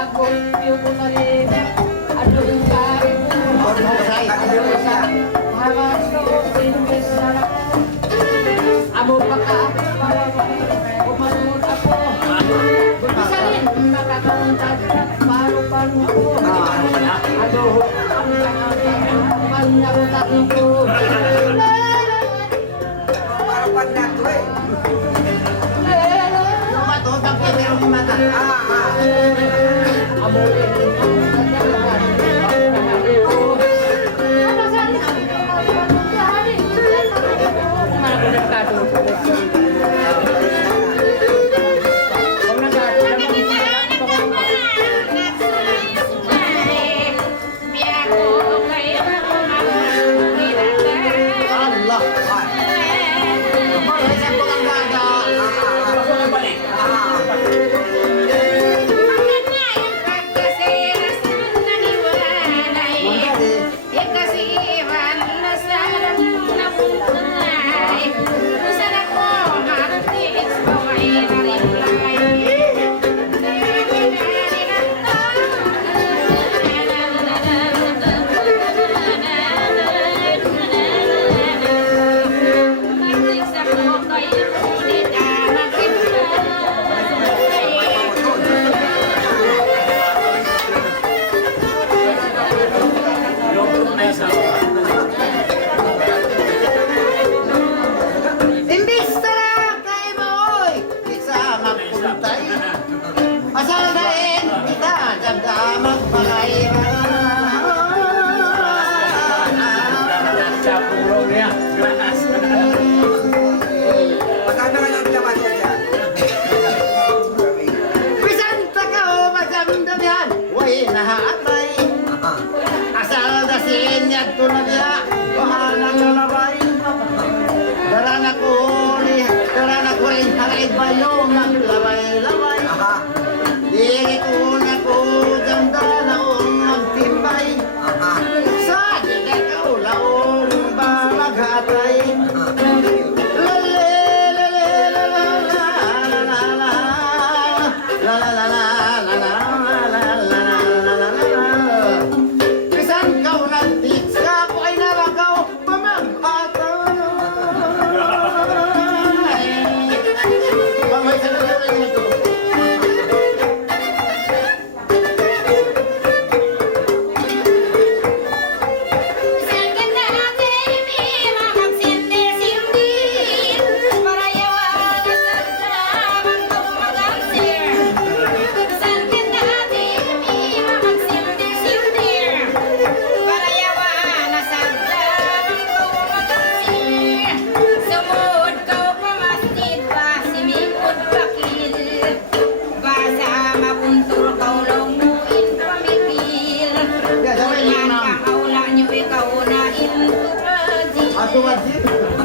Amo pa ka para umanod ako. Isa rin nakakauntad paro-paro ko. Ano ang panyarutan ko. Paro-paro na to eh. Matutang ka pero di mata. Amo rin.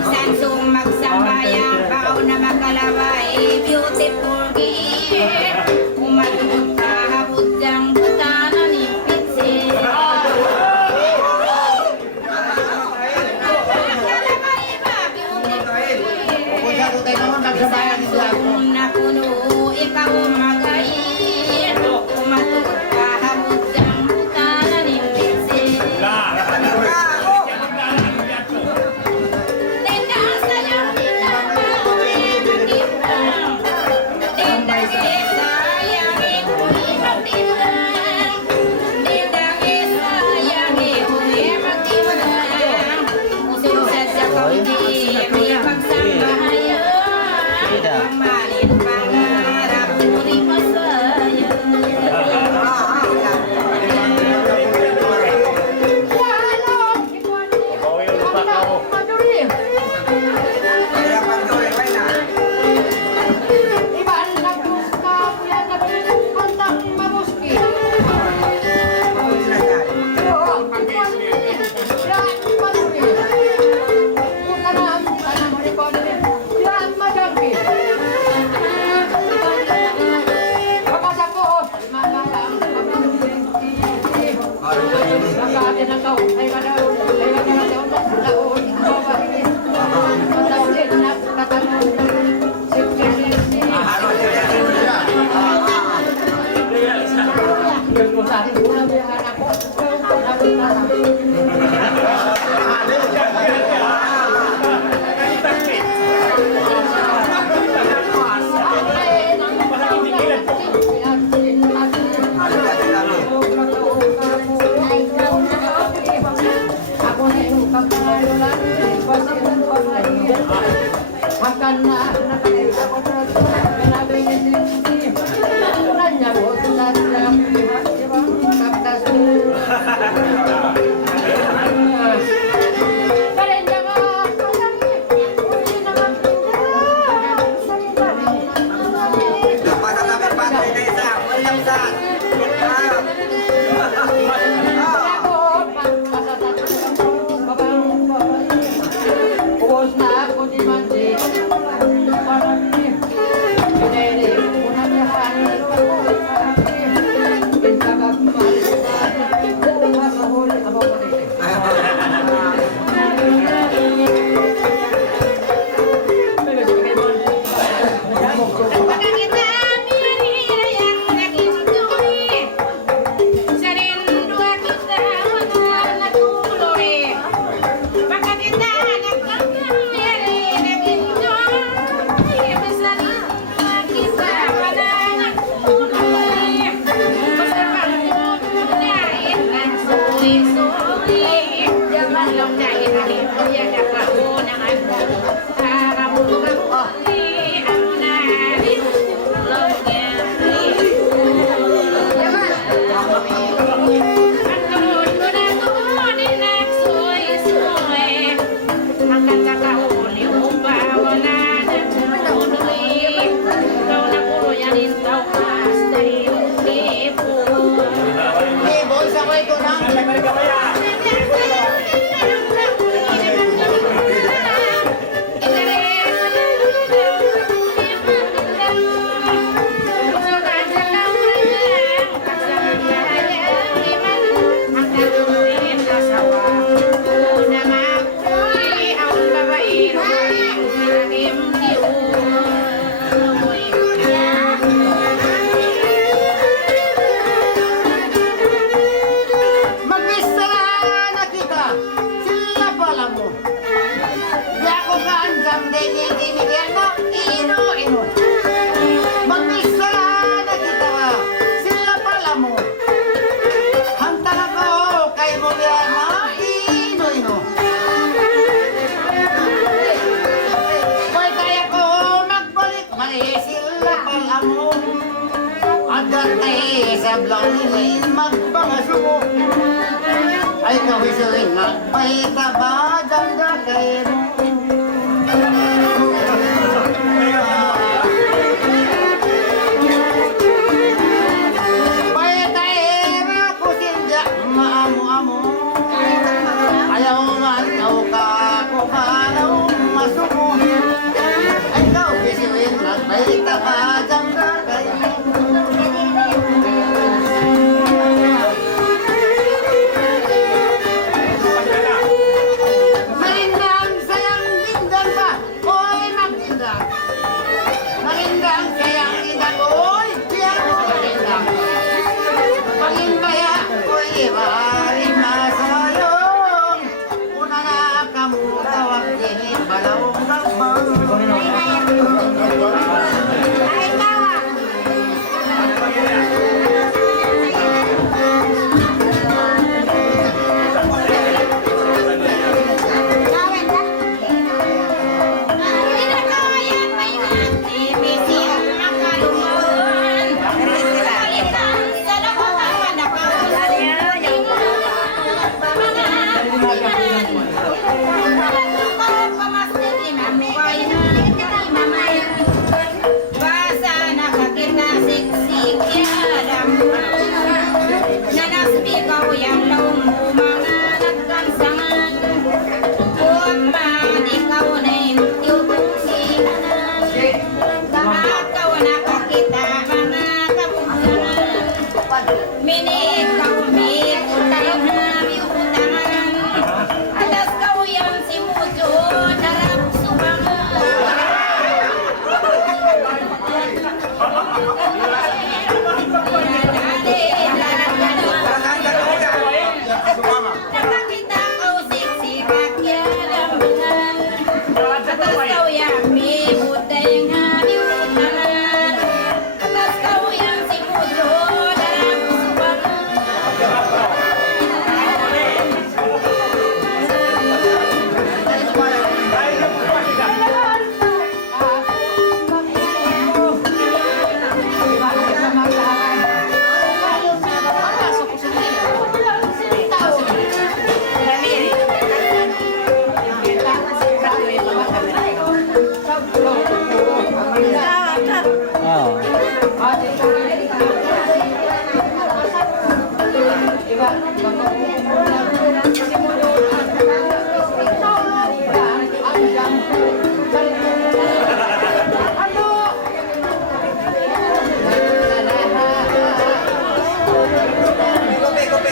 Sansong magsambayang kao na makalaway beautiful girl umatubot ka habot dang butana ni pitsi kalaway ba beautiful girl na puno ikaw magayin umatubot ka habot dang butana ni pitsi Makan na nakakita ko na sinabi ni Sisi. Nanya ko sa sarap kaptas. Karenya mo Napatatabi patay na isa. Walang sa. Ubos na ako di mandi. Ay, kawisarin na, may tabadang dakain. May taera ko sinda, maamu-amu. Ayaw man, ikaw ka, kung paano masuko. Ay, kawisarin na, may tabadang dakain. Kopi, kopi.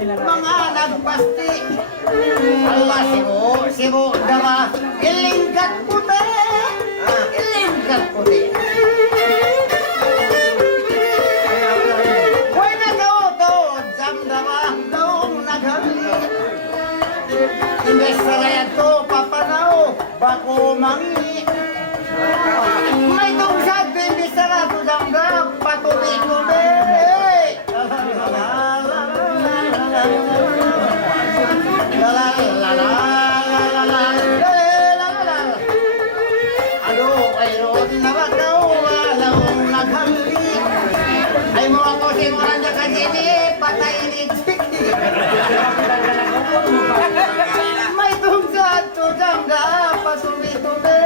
Mga nagpasti. Allah sibo dama ilingkat puti. Ilingkat puti. Hoy na to jam dama dong naghali. Imbes saraya to papanao bako mangi. May tungsad imbes saraya to jam dam patuloy-tuloy. Aduh, ayun naman daw walang naghali. Ay mo ako si Moranja ka sini, patay ni Chiki. May tungsad to jangga pasubi-tubi.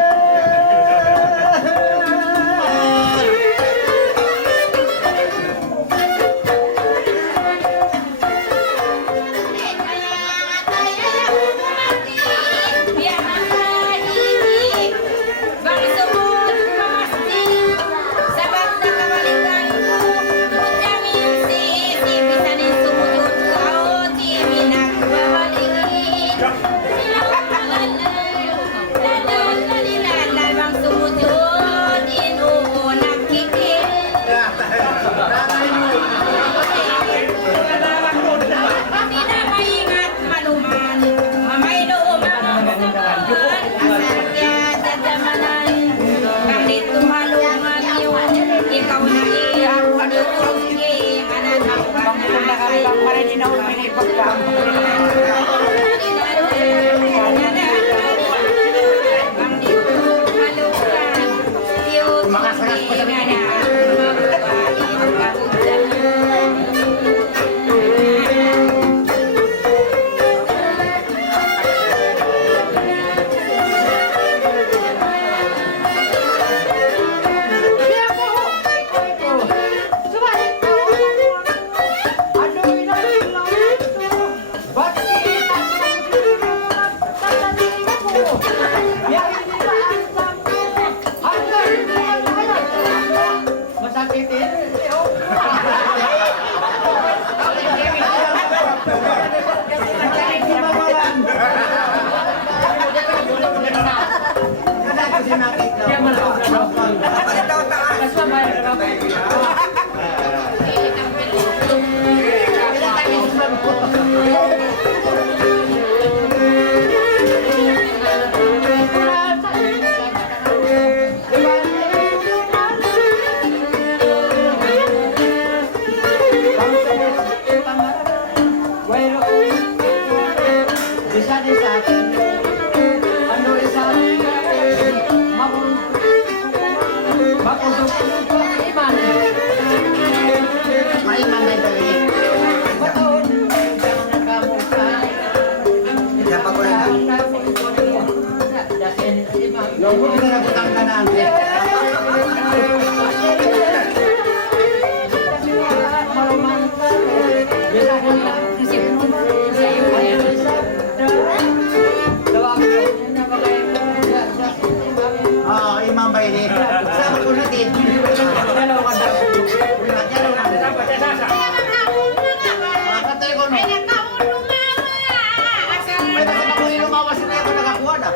Imam Baini. Sama ko natin. Katay ko no. May nasa ako yung lumawas na ako nakakuha na.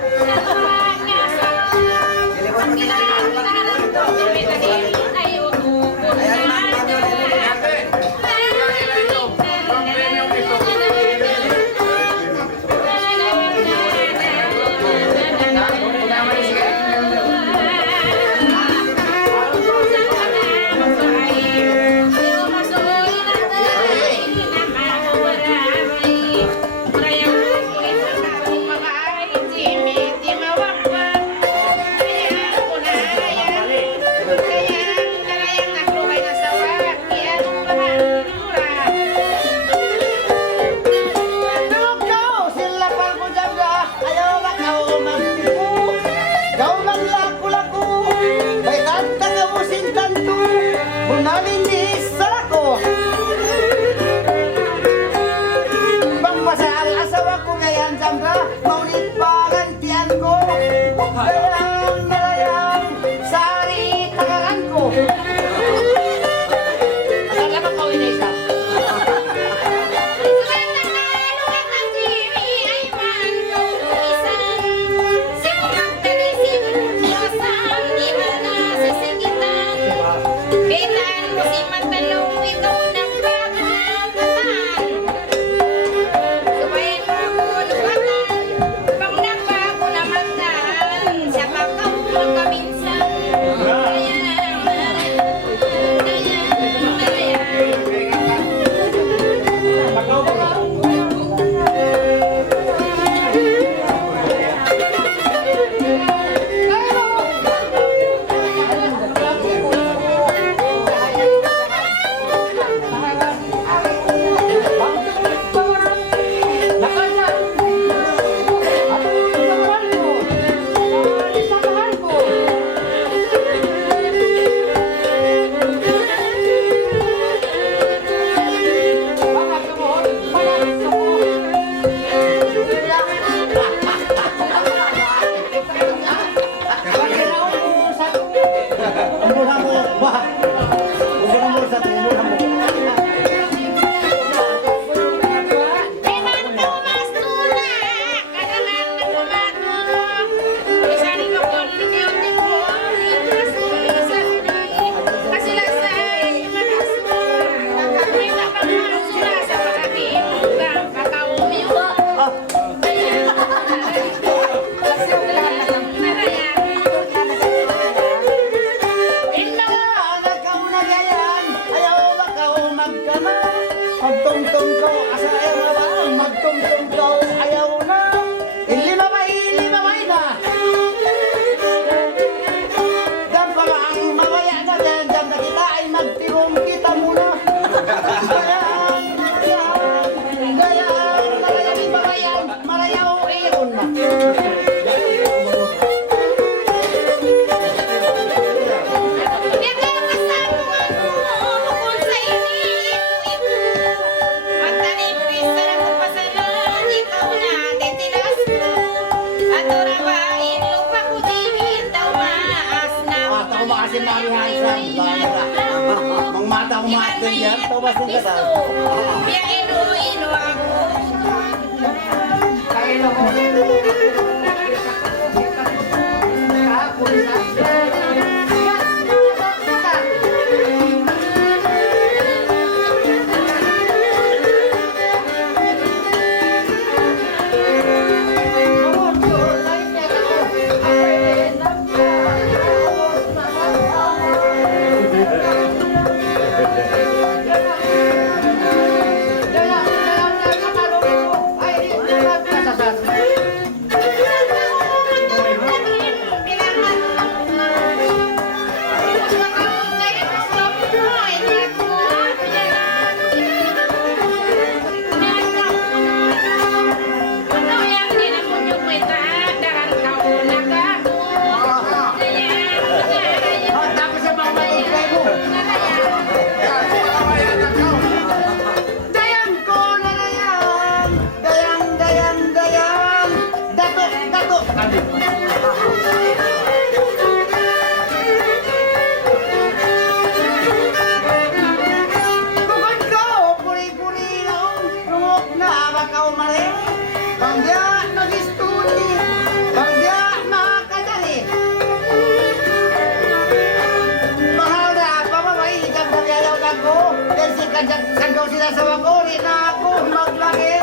pabori na ako maglaki.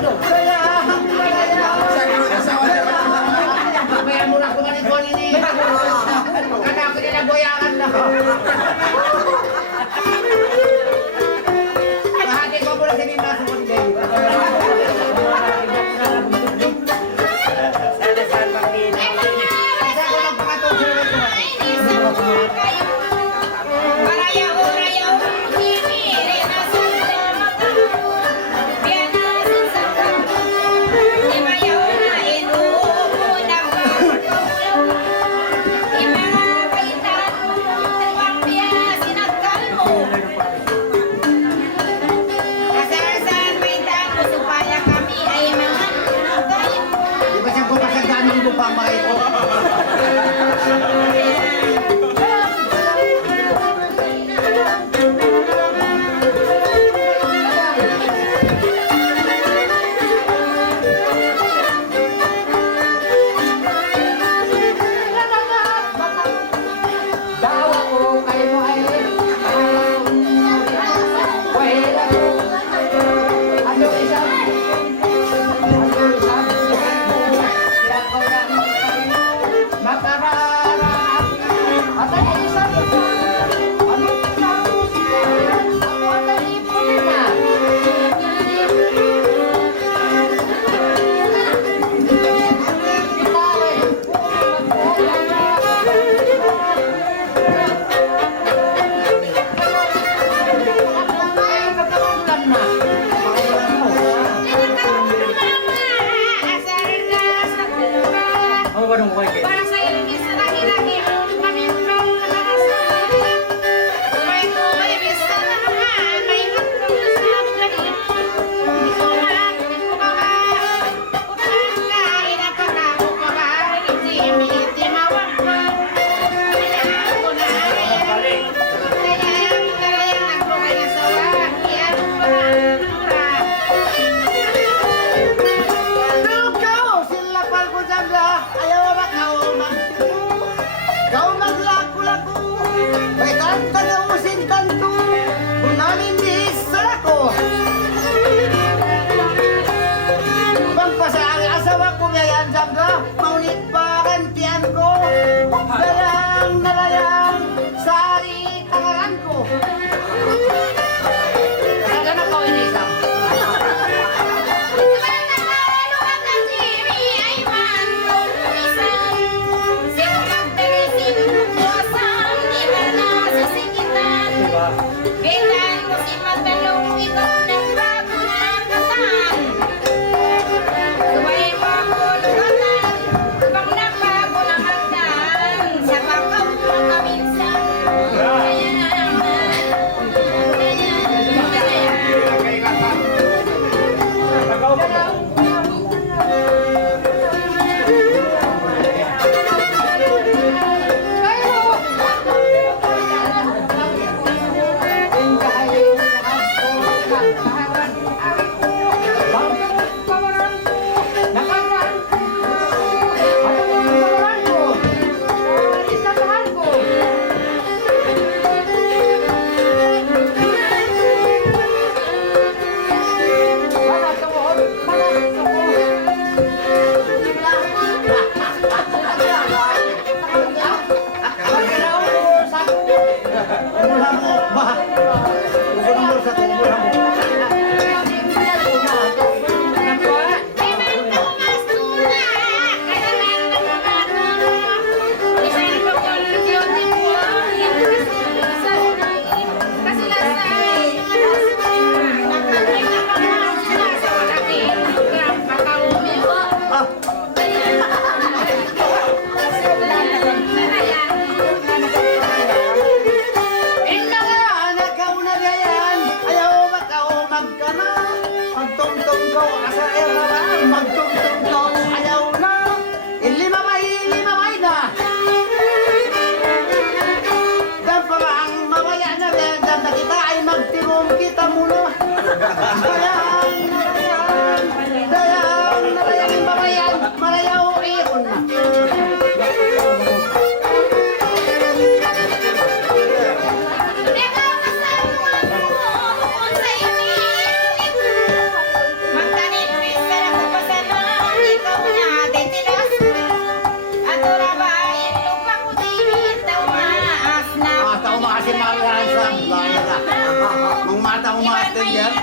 Kaya ang malaya. Kaya muna kumanin-kuhan ini. Pagkana ako nila boyakan na. Mahati ko muna sa nila sa munday.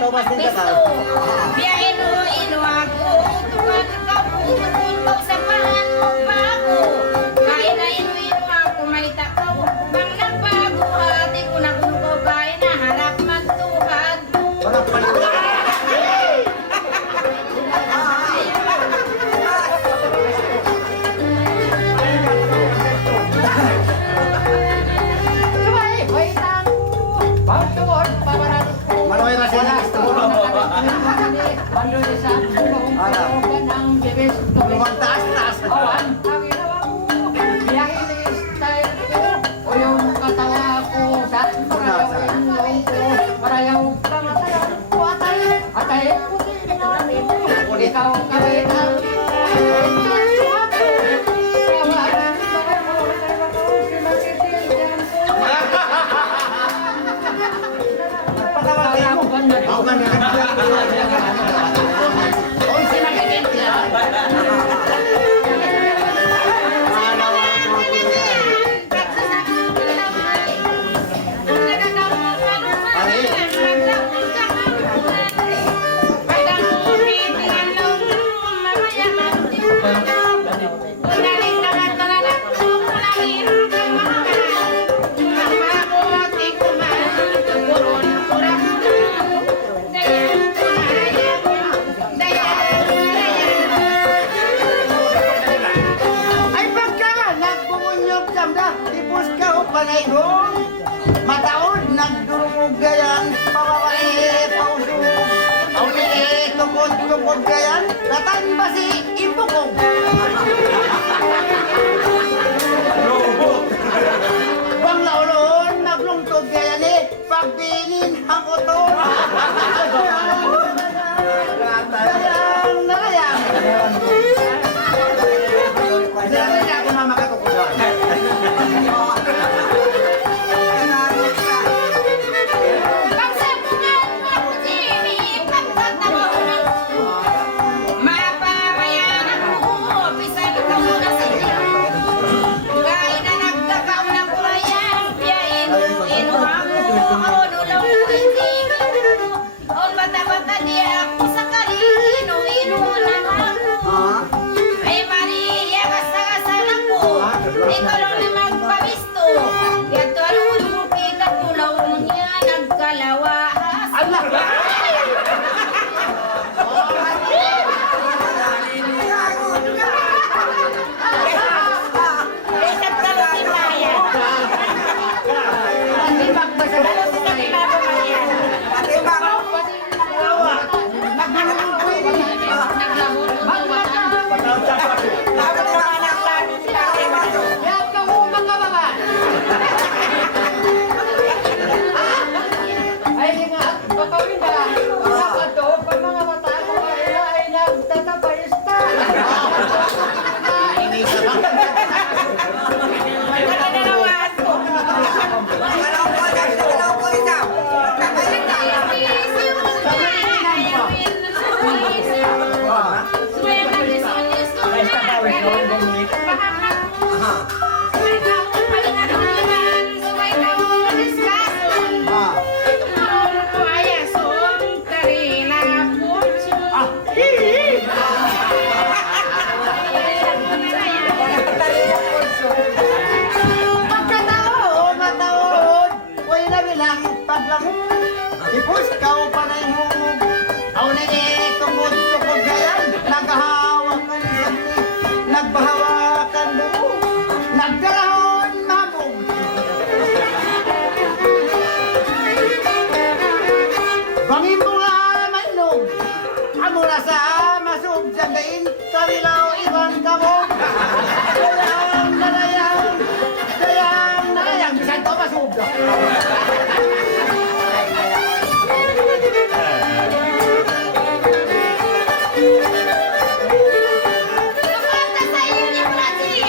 ubas din ka Pisto, biyahin mo ino ako, tuwan ka po, tukun ko sa pahan mo pa ako. Kain na ino ako, may takaw, bang nagbago, hati ko na kuko, kain na harap magtuhad mo. Walang palitan. Sabay, hoy tang. Pagtuon, pabaran ko. Manoy na siya na. Bando sa pulong Ala. ko ng bibis ko. Mukhang taas-taas. Awan, ang ginawa ko. Biyahe ni style ko. O yung katawa ko. Sa parayawin ko. Parayaw ka matayan ko. Atay ko din namin. Ikaw ang kawitan. Pagkawagay mo. Ako man na. Oy, sinakikinti ah. Ay pagka nagpumunyog samda, tipos ka o panay hong. Mataon, nagdurumog gayan, pababae, pauso. Auli, tungkod gayan, ratan ba si Impukong? Bang laulon, naglungtod gayan pagbinin ang utol. Gayang na gayang. Hindi na ako mamakatukulan. Ikaw lang na magpabisto. Yato ang mo kita kulaw niya nagkalawahas. Allah! Isang talo si Maya. Hindi magbasa Talo si Kapilado Maya. Yan ka mo mga babae. Ay nga, papawin na. Nakato, pag mga mata ko ay nagtatapayista. Nagkadalawahan ko. Pagkataon, mataon, way na bilang paglamog. Tipos ka o panay hungog. Aw na tungkod gayan, naghahawakan isang nagbahawakan buo. Nagdarahon mabog. Bangin mo nga mainog. Amo na sa masug sandain, kabilaw ibang kabog. Dayang, bisan to masug. Kumanta sa inyo, Brazil,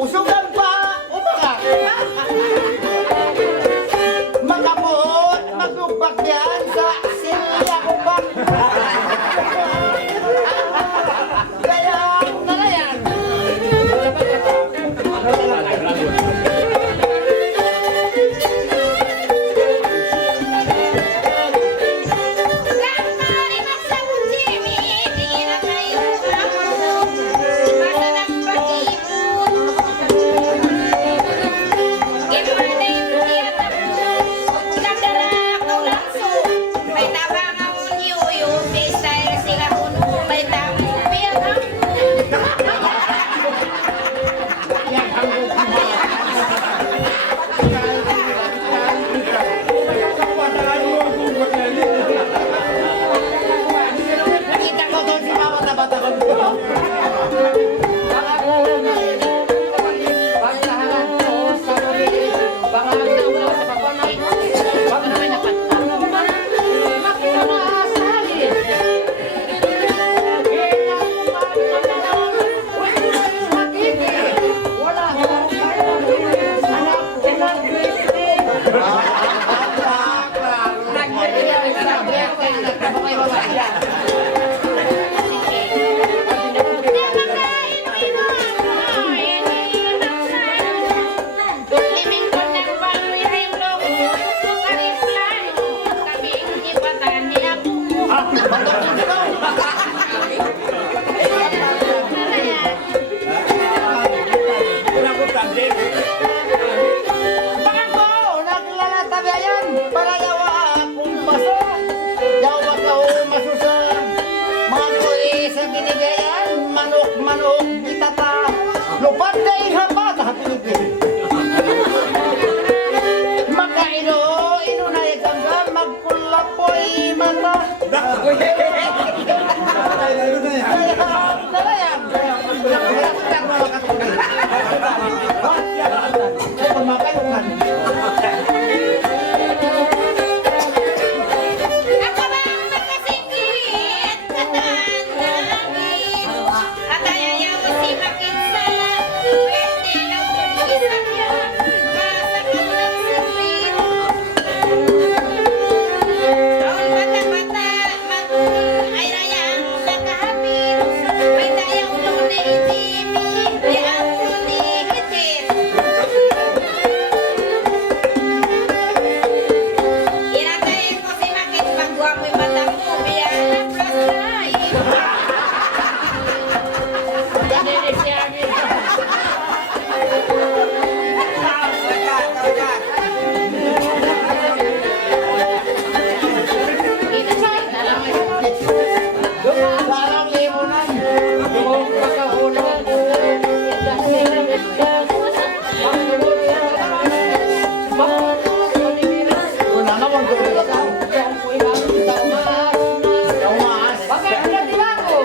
usugan pa, umaga. Magkapot, maglugbak yan sa silya ubak. Kaya, nalayan. Gamari maksa kucimi, di na kayo ako. Basta nagpag-ipon. Ipanay mo niya tapos, nagdarakaw lang so. May tabangang yuyo, freestyle sila kuno, may tamang pirang. Nakita ko doon si Mama na bata ko. Paglahalan ko sa lulis, pangalan ko sa papanay, wag na may napatama, makita na sa halin. Kailang pagmamalaw, makiki, wala akong kailangan, anak ko nag-wisi. Nag-wisi sa biyak, kaya nagkabakay babae. Baka ko, naglalatabayan, para yawa akong paso. Yawa ka o masusa, mga kuri sa binigayan, manok, bitata, lupat na ihapat, hapilipin. Magkaino, na ikamga, magkulapoy mata. Nalayan. Pemakayan. Ako bang makasingkit, katandangin, at ayayaw si makinsa, pwede lang mag-isang yan, masakit lang singkit. Taon bata-bata, mag-un ay rayang nakahapit, may tayaw nun ni Jimmy, di ako ni Hitit. Inatayin ko si Makit, pagwa mo'y batang mo, biya na flashlight. Parang limunan. Kung makahulog ko, Wala naman ko ulit ako. Tawas. bakit pinatila ko?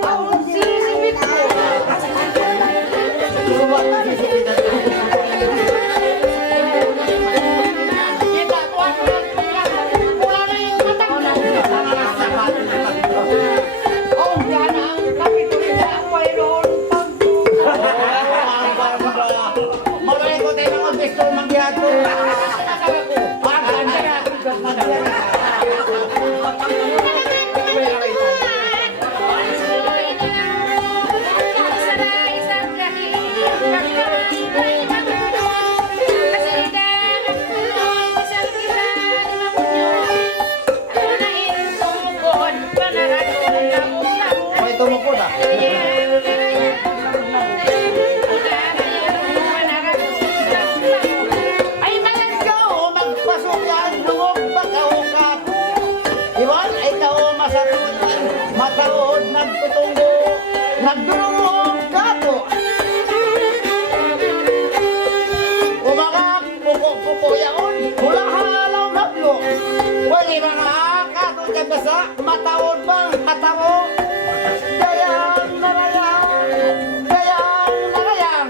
Ang sinisipit ko. Turuan na sisipitan ko. Kita ko ano lang, wala na yung mata ko. Oh, yan ang kapituloy sa mayroon pang Malay ko tayo mga besto magyato. May tumukod ah. Ay malang kao magpasok yan loob pagkahukat. Iwan ay kao masarod mataod nagtutunggo nagdurungog kato. Umaga puko yaon mula halaw naglo. Wali mga kato dyan basa mataod bang matawo. Dayang narayang, dayang narayang.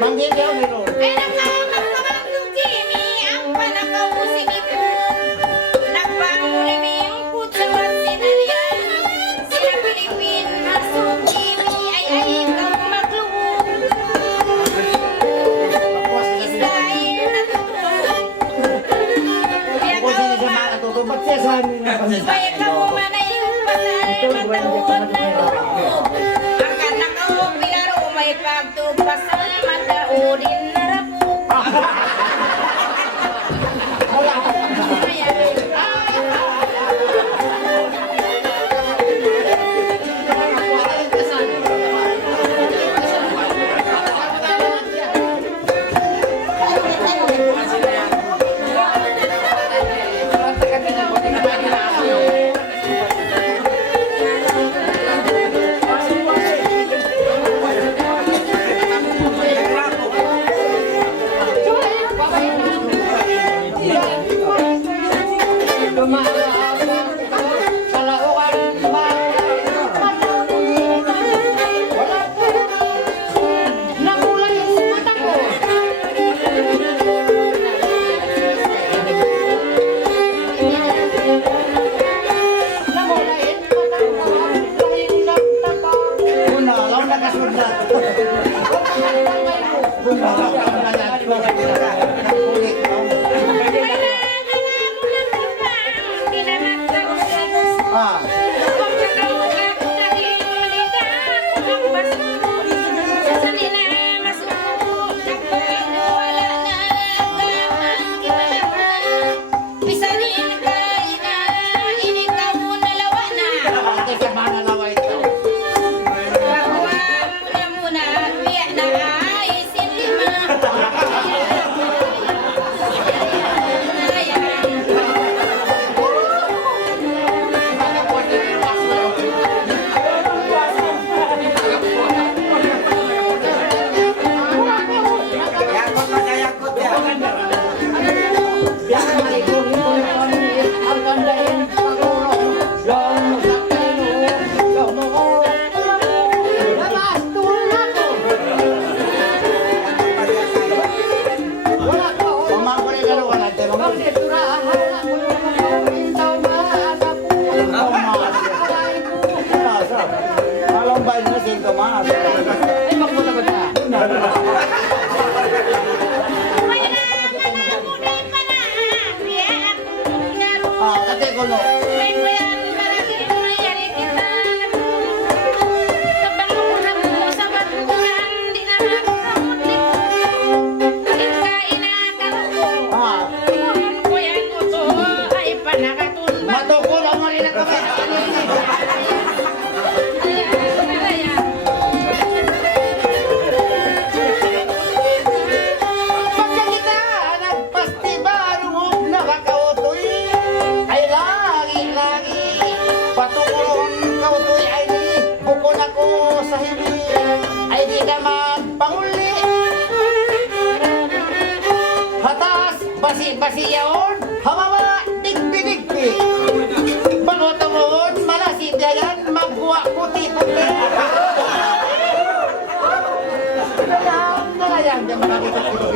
Manggil yaw ni Ron. Pero kung magpapagod Jimmy, ang May ikaw manay pasay mataon na ako. Ang anak ko pilaro may pagtugpasan mataodin na rapo. Basi-basiyaon, hamama, digbi-digbi. Bangotongon, malasidayan, magwa, puti-puti. Nalayang, diyan makakita-kita.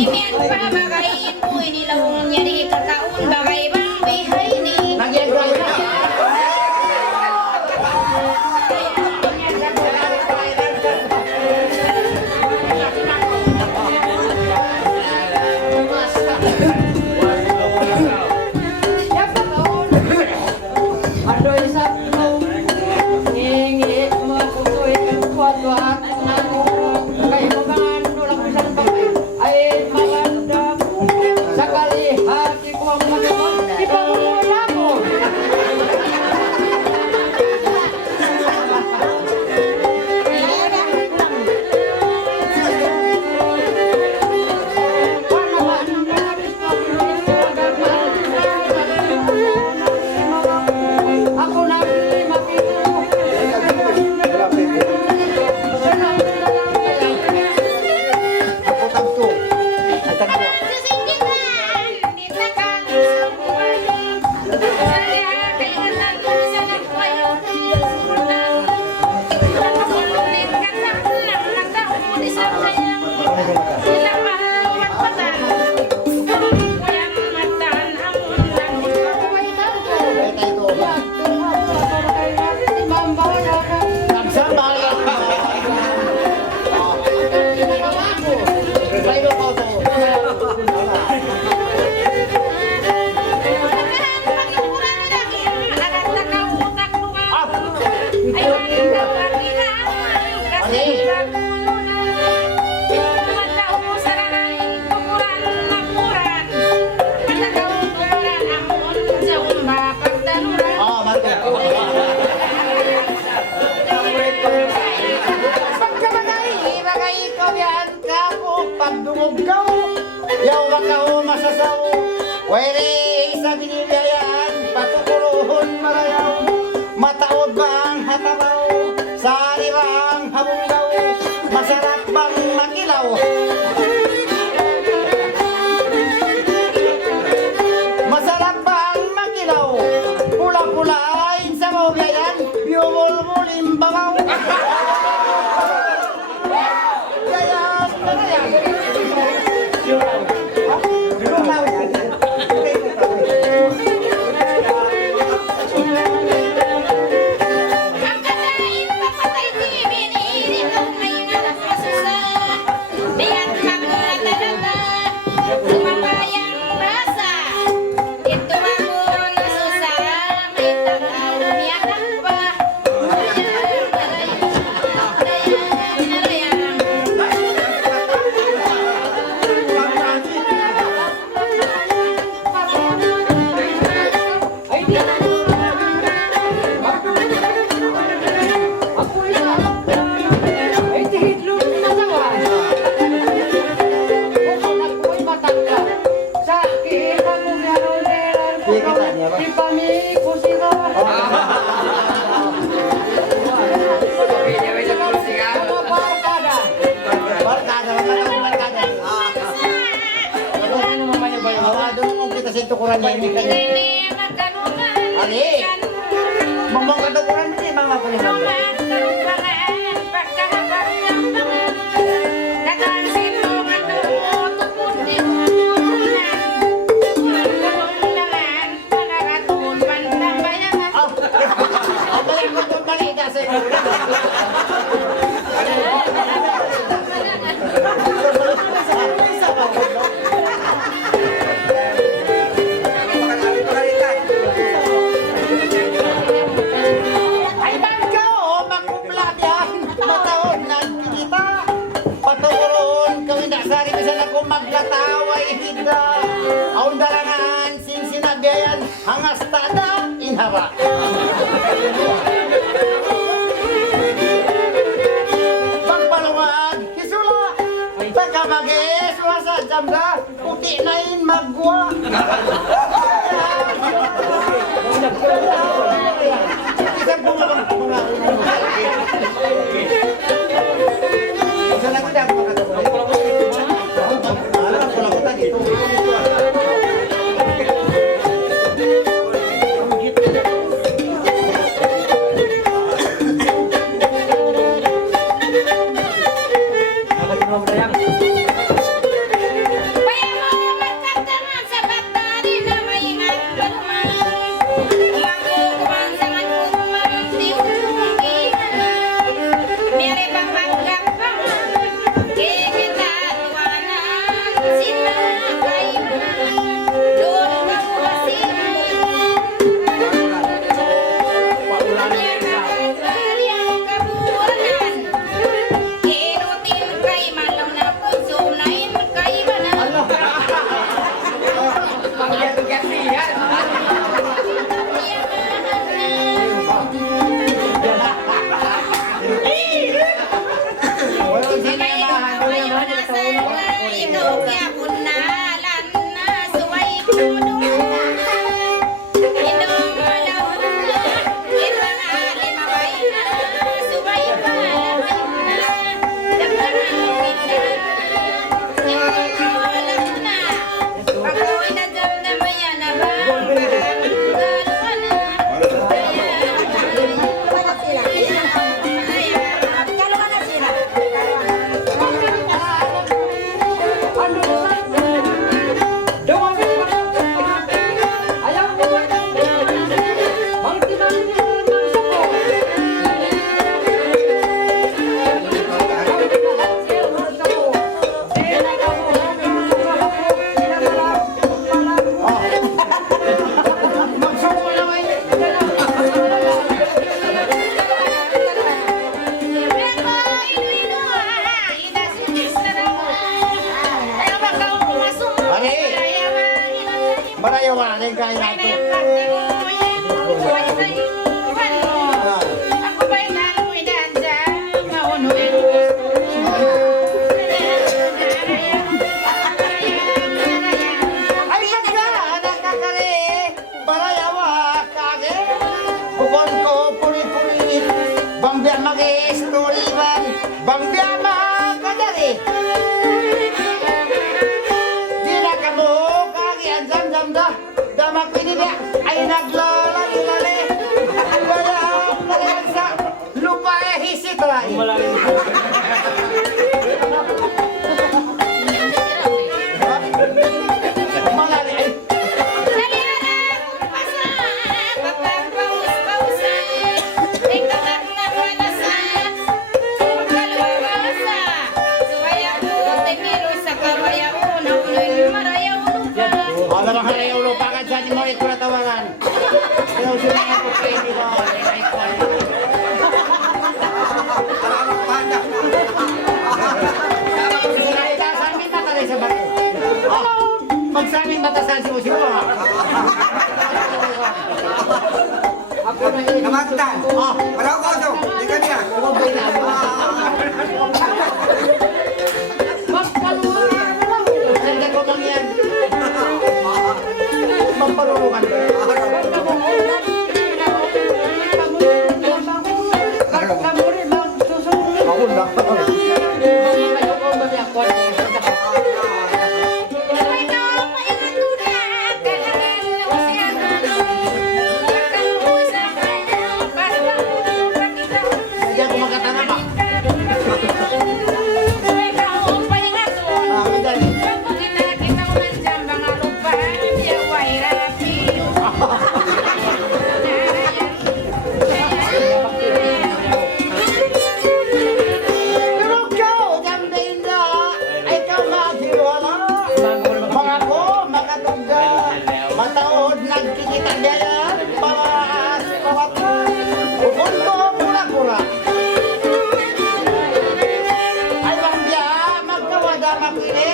Imian pa bagay mo inilaw niya di kakaun bagay bang bihay ni. Ay, maganda Were sa binibiyayan, patukurohon marayaw, mataod bang hatabaw, sari bang habunggaw, masarap bang makilaw. Masarap bang makilaw, pula-pulain sa maugayan, biyumul-mulim bangaw. Gayan, marayaw. Ang kalain papatay di biniinit ang may anak masusah. Diyan maglatalata, sumabayang rasa. Ito ako nasusah, may takaw umiyanak pa. Ay, di. Ako isa. Ay, tihitlog na nawa. Kung ako'y matanda, sakit ang umiyanon-meron ko. Di pa may kusina. Mga barkada. Barkada, barkada. Ano naman yung bayo? Awado mo kita sa tukuran niya ini kanya. Ini magkanungan. Ali. Mamang katukuran mo ni mga palihan. Ang balik ko kung balita sa iyo. Ay bangka o makuplab yan. Mataon nagkikita. Patukuroon kawin dasari bisa na kung maglataway hida. Aun darangan sinsinabiayan hangas tada inhaba. Pagpaluwag hisula. Pagkamagis wasa jamda puti na in magwa. Isang bumabang isa lang ko dapat makatuloy. Alam ko lang ko tadi. Marayawanan kaya nato. Ay, magka! jamda, damak pinili ay naglalay-lali. Kaya ang nalayan sa lupa ay hisit ray. Malali ay wala bang halayaw lupa ka dyan mo ito na tawagan. Kaya sila nga po kayo nito. Samin matalay sa bato. Magsamin matasan si Musimo ha. Ako na yun. Kamantan. Oh, Wala ko kaso. Di ka niya. Kumabay na ako. Magpaluwa na lang. ganda ko lang yan. Magparulukan. Ako na. Hindi ako magkatanga pa. Ah, madali. Pero ikaw, damdain na, ay ikaw maghiwala. Mga ko, makatugga, mataod, nagkikita gayan, pawas, pawatan, bukod ko, pula-pula. Ay, bang biya, magkawada, makili,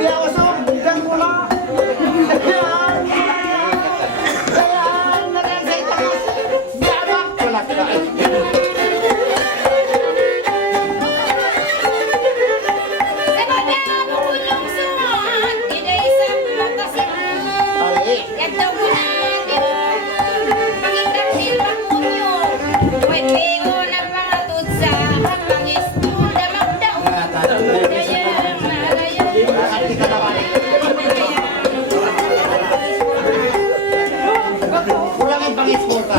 biya usog, bukan pula. Dayan, nalang sa itaas, biya bak, pula-pula. Ay, nakakali ka naman. Kulang yung pang-escorta.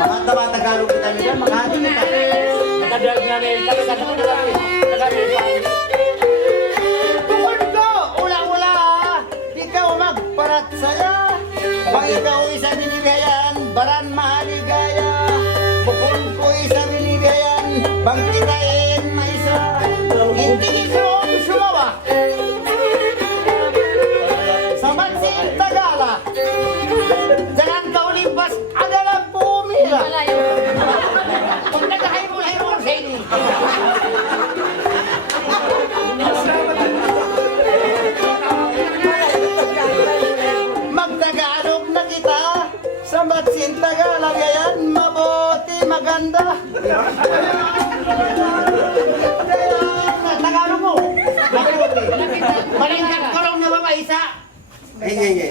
Mga taba Tagalog kita nila, makahati kita. Tungkol ko, ula-ula, di ka magparat saya. Pag ikaw isa binigayan, baran mahaligaya. Bukol ko isa binigayan, bang tikain maisa. Hindi ikaw sumawa. Sa Mansin Tagala, Jalan Kaulipas, adalah pumila. Kung nagkahay mo lang yung sa ini. Magtagalog na kita sa Mansin Tagala, gayan mabuti maganda. Tagalog mo. Mabuti. Malingkat ko lang na babaisa. Hingi.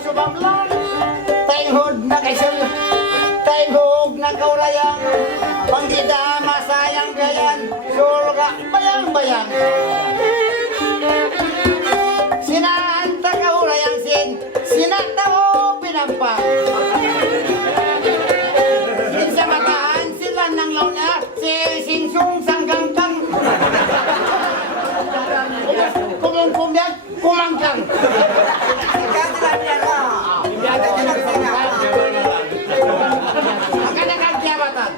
sumamlang tainghod na kaisal tainghog na kaurayang panggida masayang gayan sulga bayang-bayang sinanta kaurayang sinataw pinampang sa mataan sila ng launa si Singsung Sanggangkang kumang kumangkang ang kanakang kiyabatan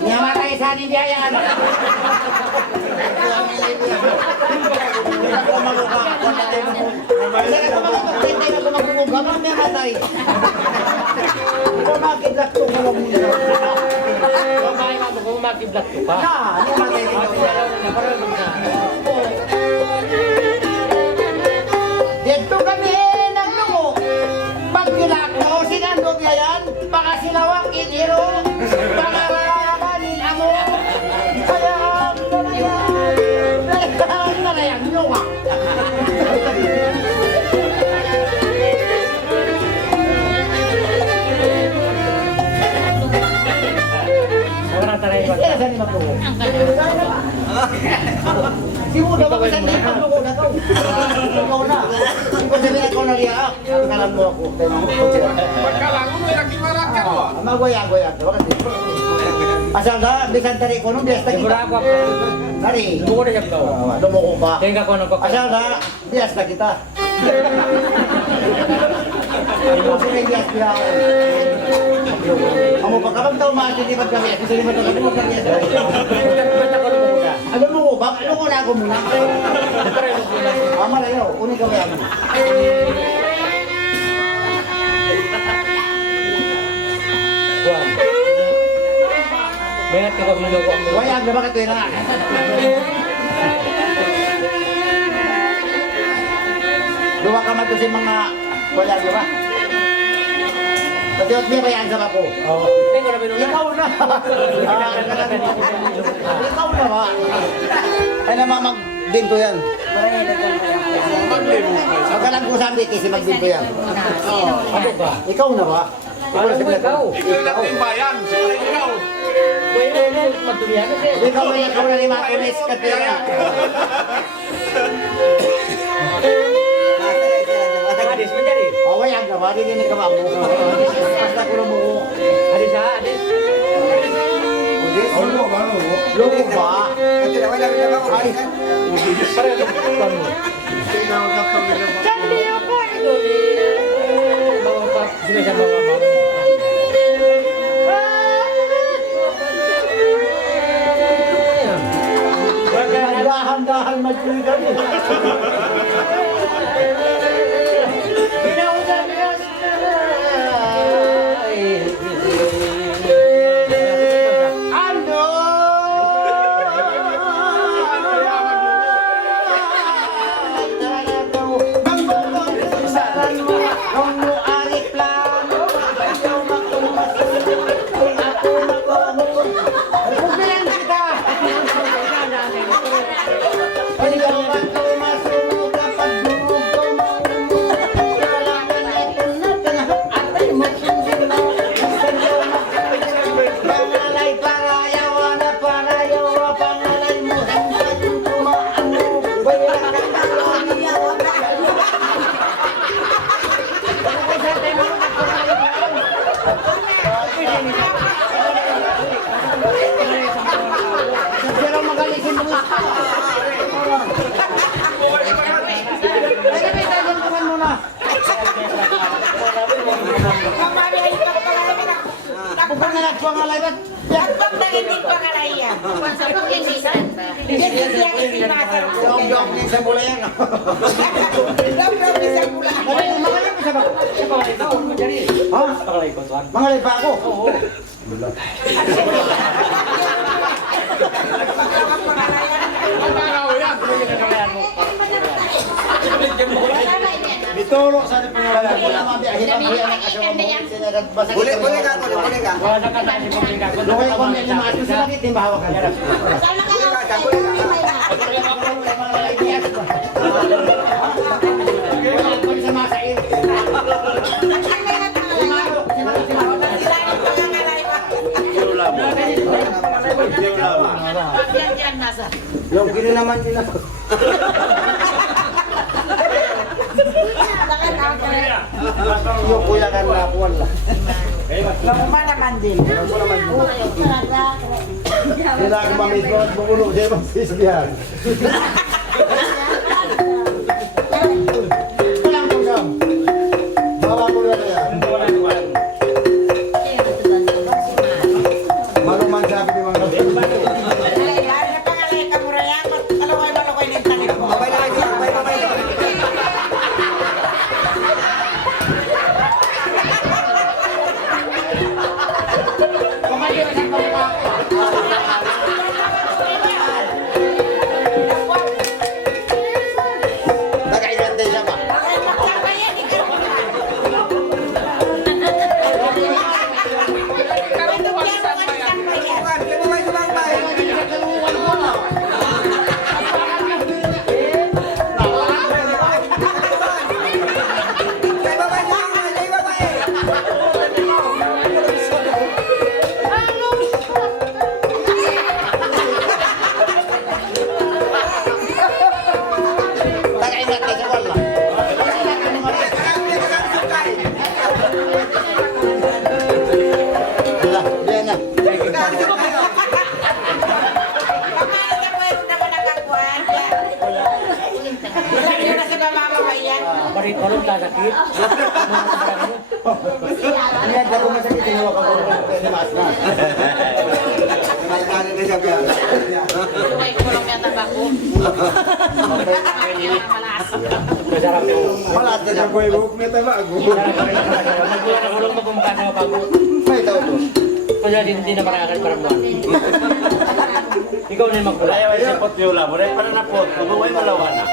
Nyamatay sa nindiayan. Dito kami naglungo. Pag kilakaw sinandog yayan, baka silawang iniro, baka rarabanin amo. Kaya narayang luwa. Saan ni Magluko? Siguro ba kasi hindi Magluko na to? Ikaw na. Ikaw sabihin ako na riyak. Kalam mo ako. Pagkalang mo, may nakimarat ka mo. Magoy-agoy ako. Asal na, bisan tari ko nung bias na kita. Nari. Lumuko na siya ikaw. Lumuko ka. Tingka ko nagpapalala. Asal na, bias na kita. Ikaw sila bias biya ako. Amo pa kapag taon maasin di magkamias. Gusto di magkamias. Ano mo ba? Ano ko na ako muna? Malayo. Unin ka ba yan? Juan. Mayat ka ba maluko ang Wayag na bakit ito na? Duwa ka mato si mga wayag na ba? Pati niya ba yan sa ako? Oo. Tingko na binuna. Ikaw na! Ikaw na ba? Ay namamag dinto yan. Magkalang ko sa ambit kasi magdinto yan. Ano ba? Ikaw na ba? Ano mo ikaw? Ikaw yung bayan. Siyempre ikaw. Pwede mo magdumihan kasi. Ikaw na ni Matulis Katira. Adis, menjadi. O wayag na ba? Hindi ka mabuo. Basta ko lumuho. Adis ha, adis. Lumo ba? Ay, Pareho ito. Kuan mo. Sandi ako ito ni. Mga pa, sila siya mga mga. dahan-dahan magtuloy kami. bagay ba't? Agpag na hindi pa kalaya. Kung sa pagyan bisan ba? Bibigyan hindi masarap. Dong din sa bula yan. Dong din sa bula. Mga lipa sa bako. Ha? Mga lipa ako? Oo. Pagkalaw yan. Bituro sa ating pangalan. Wala mabiyahin ang buhay ng asawa mo. Buli ka. Lukay ko niya yung mga ato sa langit, hindi mahawakan. Wala ko sa masain. Yung kini naman din ako. Yung kuya kan lapuan lah. Lama naman din. Sila ako mamismo at bumulo siya magsisbihan. Walang kusam. Bawa ko na yan. Maluman sabi ni mga Nagailan din siya ba? Nagailan din siya wala. Bila, dia na. Parang sakit. Ingat ako masakit yung hawak ako ng mas na. Nagkakaroon na siya biya. Masarap yung... Malat na siya ko ibuk may tama ako. Magbulan ang hulong magkumukha ng bago. May tao to. Kaya hindi na parakan para mo. Ikaw na yung magbulan. Ayaw ay sapot yola, mo rin pala na pot, mabuhay malawan na.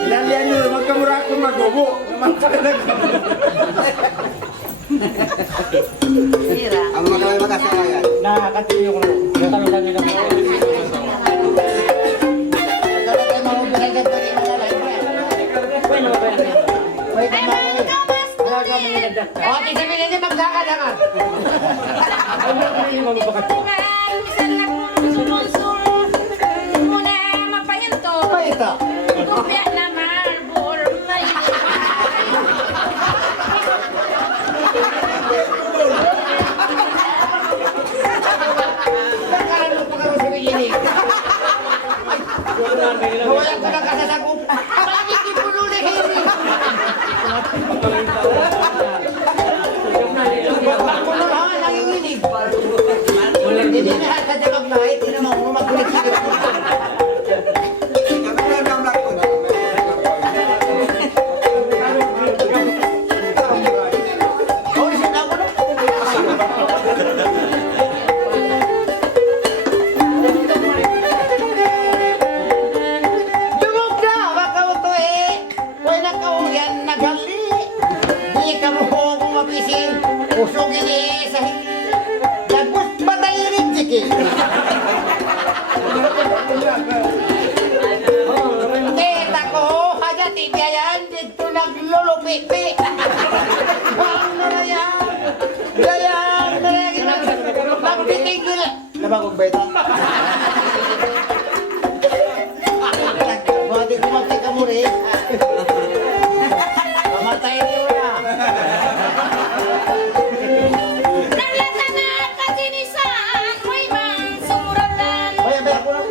Ilan nyo, magkamura akong magubo. Naman pala Ang mga kaway magkasayan. Nakakatinyo ko. Natanong nila mo. Nagkaroon tayo mahubungan dyan pa rin mga lahat. Bueno, bueno. May tama ko eh. Wala ka mga nagdak. O, tisabihin niya magkakadangan. Ano ba kayo yung mabubakat? May ita. Nagkaano pa kami sa biyinig. Nawalan ko ng kasasagop. Bakit ipulo na hiri? Ako na ha, nanginginig. Hindi na hata na maglahit, hindi na magulit sa Dumog na, makauto eh. Huwag na kauyan, nagali. Di ka mo kung mapisin. Usugin eh sa hindi. Lagos patay rin, Jiki. Kita ko, hajat igayan, dito naglulupi-pi. Ano na yan? Gayan, nagtitigil. Nabagong baita. Mati ko magkita mo rin. Mamatay niyo na. Bayan, bayan ko na.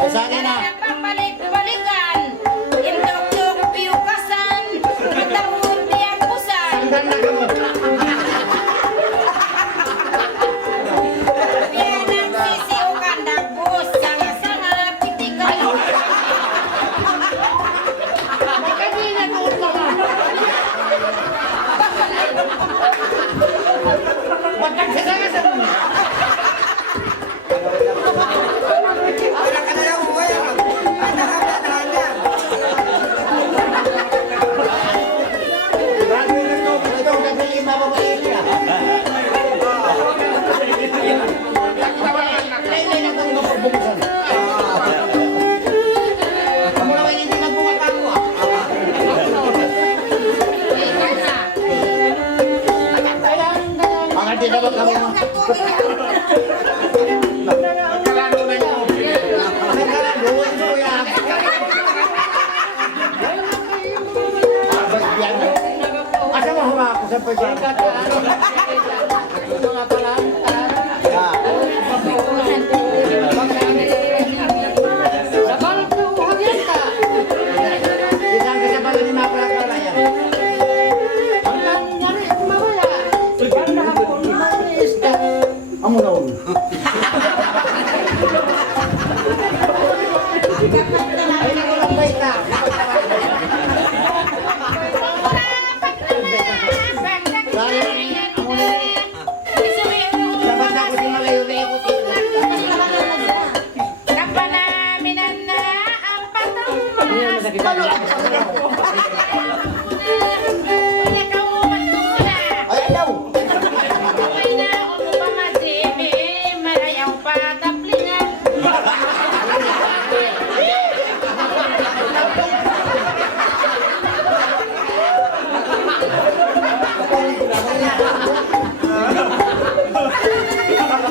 Ay, sana na. Sandal na ka mo. buksan. Kamu naman hindi nagbunga ka ako ah. Mga di naman kami mo. Kalalo na yun. Kalalo mo yan. Asa mo humako sa pagkakas? Mga palantar. Ah. Sabal ko hangyan ka. Isang kasabalo ni Maprakala yan. Hanggang nyari kumawala. Ganda hapon manis ka. Amo na ulo. Ay, hindi ko lang baita. Dapat ako si Malayo-Layo ko dito. Kapanaminan na ang patang Hindi na masakit ang lahat. Nakauman ko na. Ay, daw. May na ako pa masimi, marayaw pa taplingan.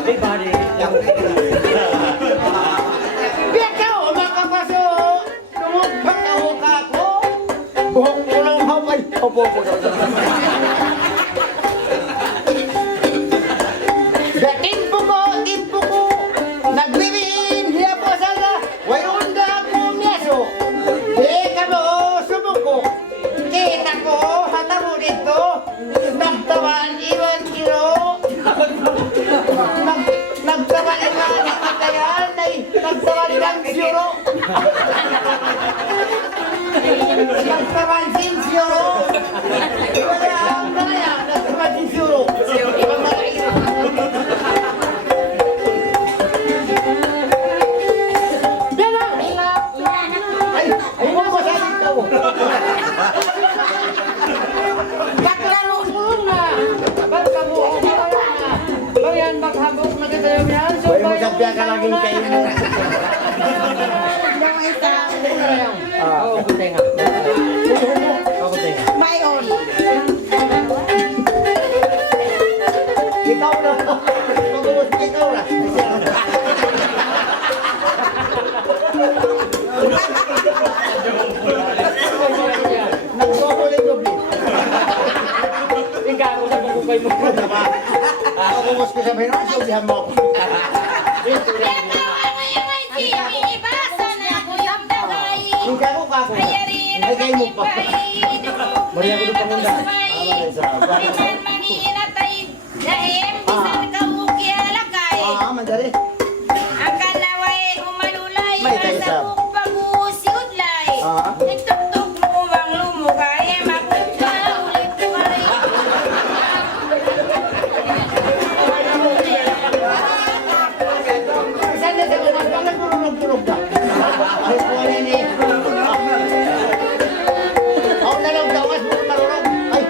May bali. Biyak ka o, makapaso. Tumugpag ako ka ako. Buhok ko lang haway. Opo. Timpo ko. Nagbibihin, hiya po sana. Way unda ako miyaso. Di ka mo, sumuko. Kita ko, hata mo dito. Nagtawan, iwan kiro. Nagtawan, iwan katayan. Nagtawan ng siro. Nagtawan sin siro. Wala ang nalaya. Nagtawan sin siro. Ibang nalaya. Ay mo ko sa dito. Baklaro mo na. Baka mo o mawala na. Bayan maghabok na kita yung yan. So, Huwag mo sabihan ka laging kayo mo. Ako kutay nga. Ako kutay nga. Ikaw na. Pagulot ikaw na. Nagsokulit-kulit. Ikaw ako sa pagkukay mo. Ako kumos ko sa bayan. Subihan mo ako. Ikaw ko kako. Ay kayo mo pa. Bari ako doon pangunda. Ah, mandari. Ang kanaway umalulay, May tayo nasa sa- pagbusiudlay. Ah. Nagtuktok mo bang lumugay, mapunta ulit pare. Saan na sa mga nagpulog-pulog ka? Ay, kuha ni. Ako na lang daw, mas puro marunong. Ay,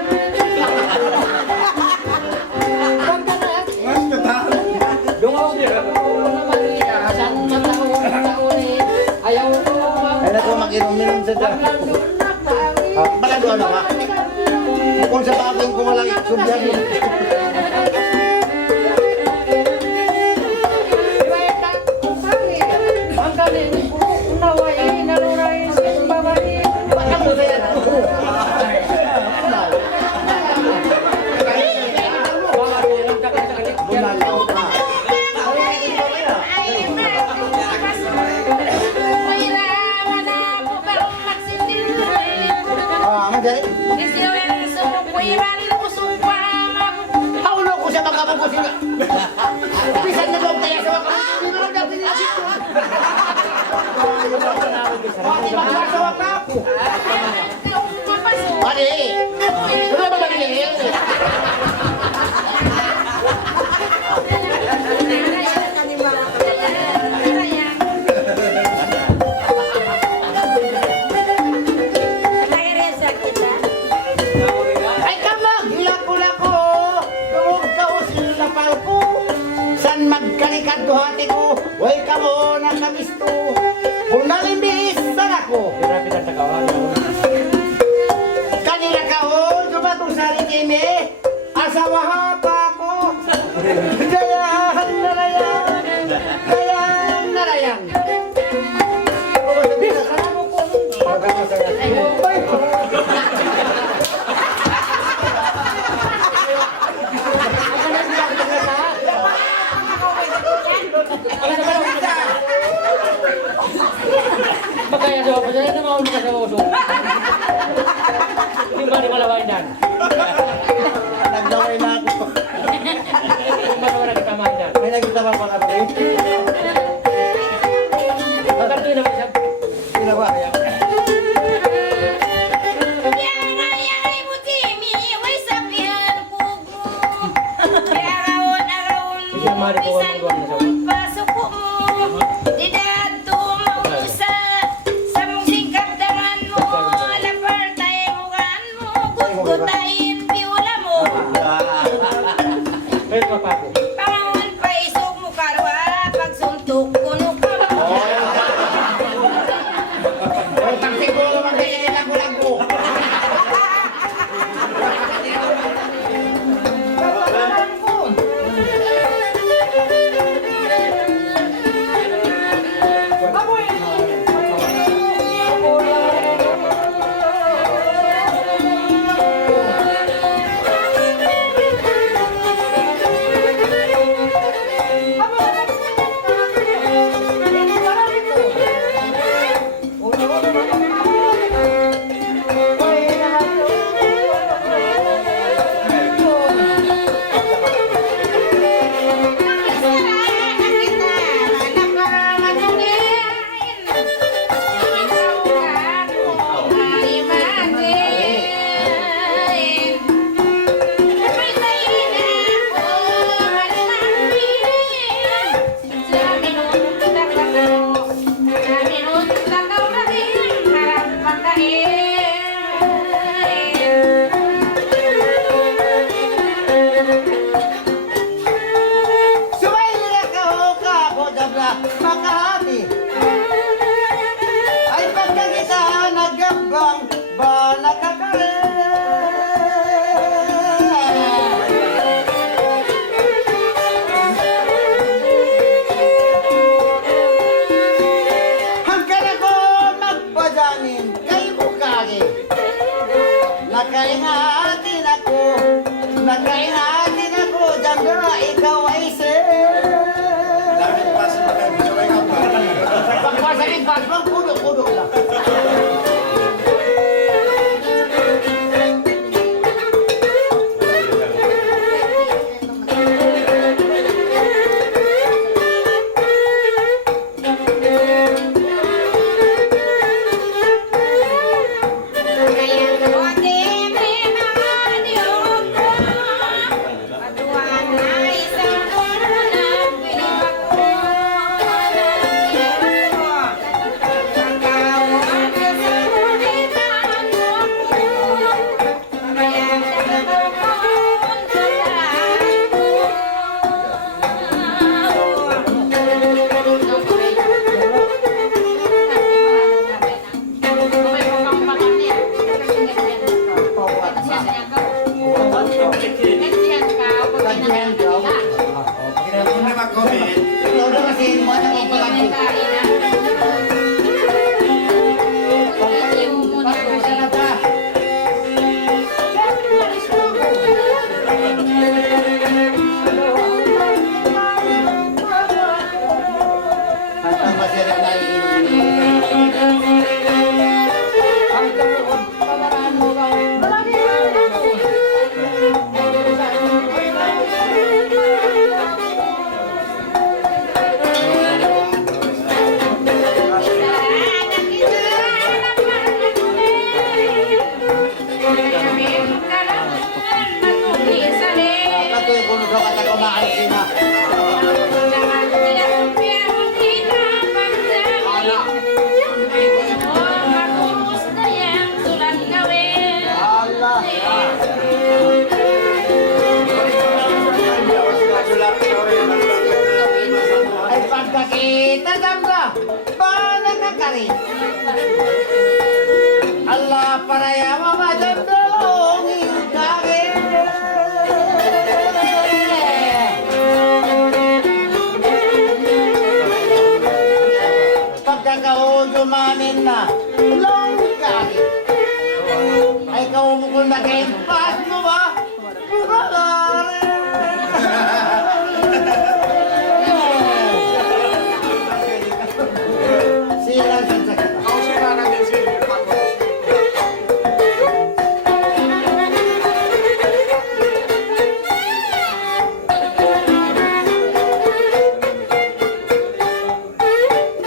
Mas kataan. Doon ako siya. Ayaw ko ay na ko mag-inom-inom sa dyan. Palado ano ka? Kung sa bagong ko walang subihan mo. Bakit mo na yan? Bulalaw ka. Ah, mandari. Paulo ko sa mga kabubusin nga. Pisan na daw tayo sa mga kabubusin. Hindi mo daw pinasin ko. Bakit magsasawa ka ako? Adi! Ano ba lang yan? Ay kama, hilak-ulak ko. Tuwag ka o silapal ko. San magkalikat duhati ko. Way kamo ng kamisto. Kung nalimbisan ako, Pinapitan sa kawan. kanina ka o, dumatong sa ritime, asawa pa ako. Dayan, narayan, dayan, narayan. Makaya sa ako, dahil naman ako makasawa ko. Hindi ba ni malawain dan? Naglaway na ako. Hindi ba naman nagkatamahin dan? May nakita pa ka rin. Kartoy naman siya. Sila ba? Yangay butimi, way sabihan kugo. Araw-araw Hindi siya mahal ko ang lugar na sa pasok mo. Di dato mausa sa mong singkapdangan mo. Alapartay mugan mo, gutgutahin biula mo. Kaya pa ako. Pangawan pa isog mo karwa, pagsuntok kuno ka mo. Utang siguro naman kaya lago-lago. Sumay nila ka o ka ako dabla makahati. Ay pagkakita nagambang ba nakakare. Hanggang ako magpadanin kay Bukagi. Nakaingatin ako, nakaingatin ako, Jambra, ikaw ay sir. Pagpasakin, pagpang kudo-kudo lang. Kadamda, bana kakari. Allah paraya mama jandong kage. Pagkakaudo mamin na long kage. Ay kaumukul na kaimpas mo ba? Bukalari. Silang sakit.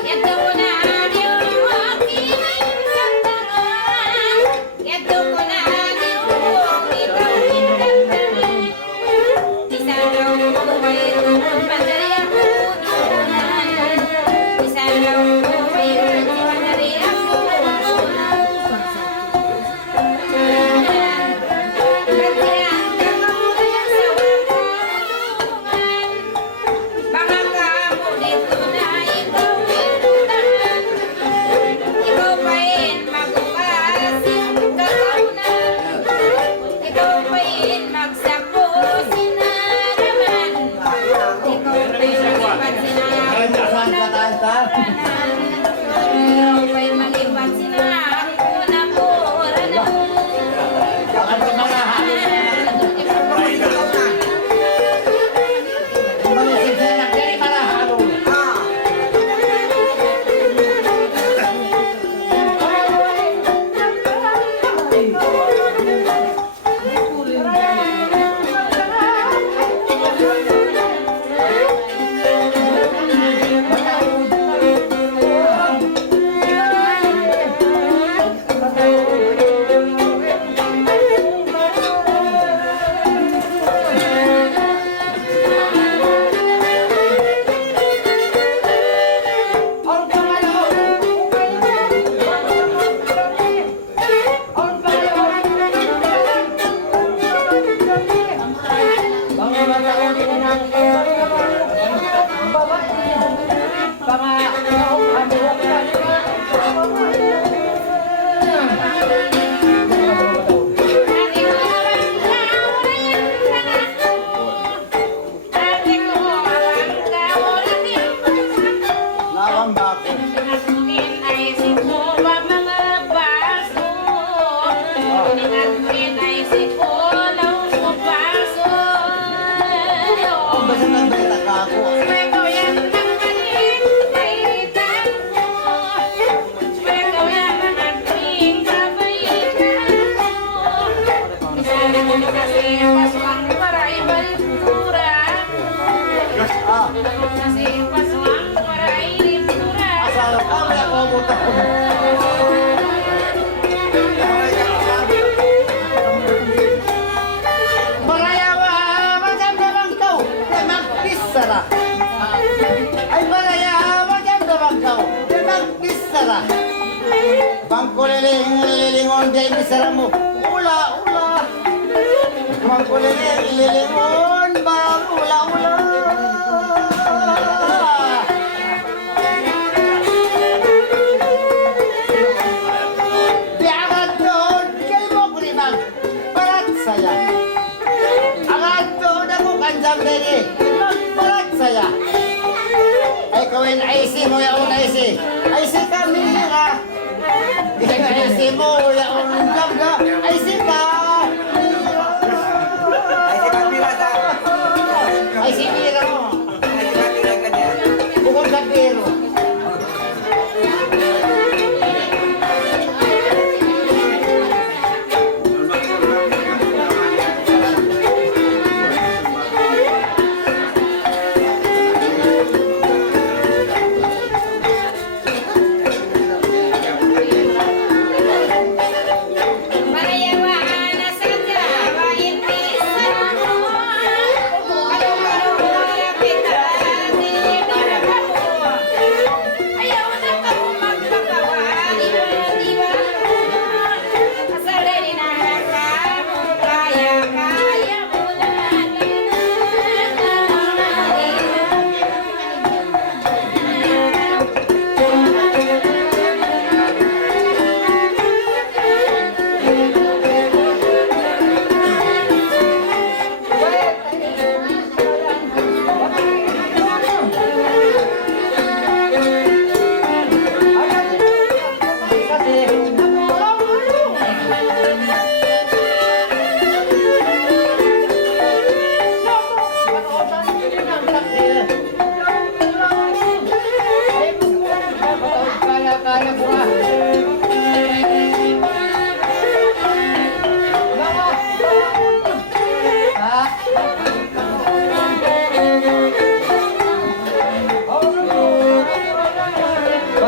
Yato ko na yung aking katangan. Yato ko na yung ikaw kinakatangan. Isa raw ko mayroon padari ako tutunan. Isa raw ko mayroon padari ako tutunan. Katiyan ka mamuya sa wakulungan. Baka kamo dito na ikaw pinuntahan. Ikaw pain magbukas yung kakaunan. Ikaw pain magsako sinaraman. Ikaw pain malipat sinaraman. Ikaw pain malipat sinaraman. Bakit ka mga Manisip na nagdari para halo. Lawang bako. Ang basa ng balita ka ako. Ah, asal ka wala ko buta ko. Barayawa macam dabang kau, memang bisara. Ay barayawa macam dabang kau, memang bisara. Bangkuliling lilingon day bisara mo, ula ula. Bangkuliling lilingon bang ula ula. Diagad doon kay mo kulimag parat saya. Agad doon ako kanjam dali, parat saya. Ay kawin IC mo yaon IC. IC kamera. Di ka IC mo yaon jabga. IC ka. IC kamera mo. Bukod sa pero.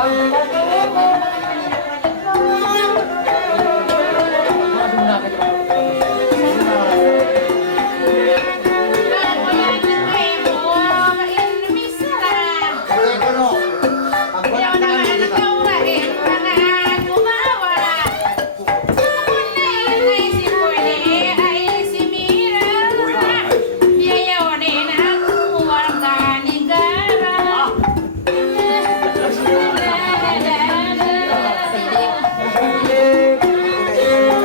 Mga sumunakit pa. Ano? Pag wala ka namin dito.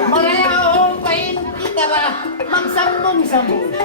Marayahong pain kita ba? Magsambong-sambong.